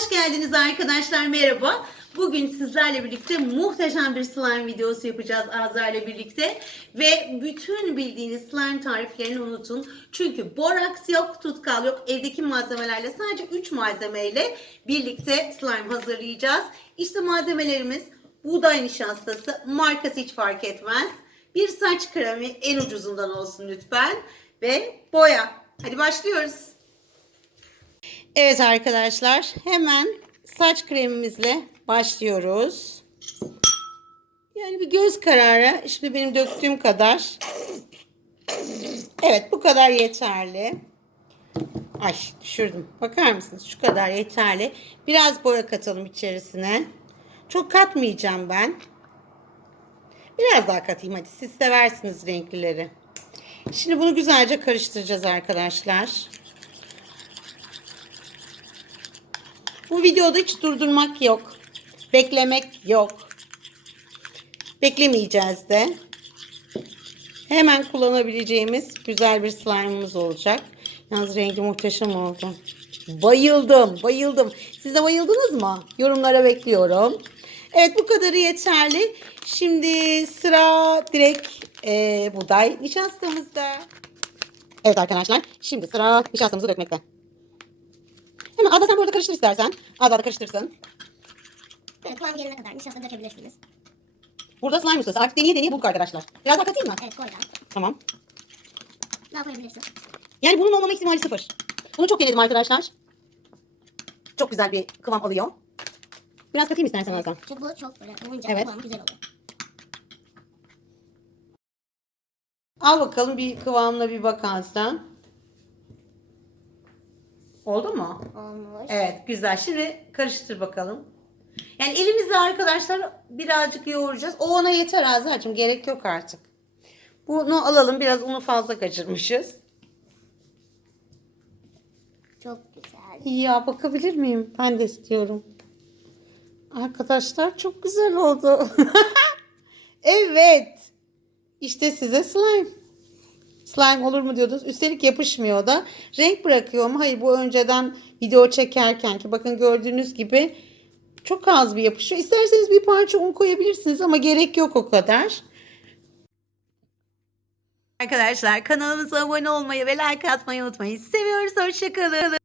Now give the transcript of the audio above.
Hoş geldiniz arkadaşlar. Merhaba. Bugün sizlerle birlikte muhteşem bir slime videosu yapacağız Azra ile birlikte. Ve bütün bildiğiniz slime tariflerini unutun. Çünkü boraks yok, tutkal yok. Evdeki malzemelerle sadece 3 malzemeyle birlikte slime hazırlayacağız. İşte malzemelerimiz buğday nişastası, markası hiç fark etmez. Bir saç kremi en ucuzundan olsun lütfen. Ve boya. Hadi başlıyoruz. Evet arkadaşlar hemen saç kremimizle başlıyoruz. Yani bir göz kararı şimdi benim döktüğüm kadar. Evet bu kadar yeterli. Ay düşürdüm. Bakar mısınız? Şu kadar yeterli. Biraz boya katalım içerisine. Çok katmayacağım ben. Biraz daha katayım hadi. Siz seversiniz renklileri. Şimdi bunu güzelce karıştıracağız arkadaşlar. Bu videoda hiç durdurmak yok. Beklemek yok. Beklemeyeceğiz de. Hemen kullanabileceğimiz güzel bir slime'ımız olacak. Yalnız rengi muhteşem oldu. Bayıldım, bayıldım. Siz de bayıldınız mı? Yorumlara bekliyorum. Evet bu kadarı yeterli. Şimdi sıra direkt e, buğday nişastamızda. Evet arkadaşlar şimdi sıra nişastamızı dökmekte. Hemen Azra sen burada karıştır istersen. Azra da karıştırsın. Evet kıvam gelene kadar nişasta dökebilirsiniz. Burada slime ustası. Artık deneye deneye bulduk arkadaşlar. Biraz daha katayım mı? Evet koy da. Tamam. Daha koyabilirsin. Yani bunun olmama ihtimali sıfır. Bunu çok denedim arkadaşlar. Çok güzel bir kıvam alıyor. Biraz katayım istersen Azra. Çünkü bu çok böyle olunca Evet. kıvamı güzel oluyor. Al bakalım bir kıvamına bir bak Azra. Oldu mu? Olmuş. Evet güzel. Şimdi karıştır bakalım. Yani elimizle arkadaşlar birazcık yoğuracağız. O ona yeter Azra'cığım. Gerek yok artık. Bunu alalım. Biraz unu fazla kaçırmışız. Çok güzel. Ya bakabilir miyim? Ben de istiyorum. Arkadaşlar çok güzel oldu. evet. İşte size slime. Slime olur mu diyordunuz. Üstelik yapışmıyor da. Renk bırakıyor mu? Hayır bu önceden video çekerken ki bakın gördüğünüz gibi çok az bir yapışıyor. İsterseniz bir parça un koyabilirsiniz ama gerek yok o kadar. Arkadaşlar kanalımıza abone olmayı ve like atmayı unutmayın. Seviyoruz. Hoşçakalın.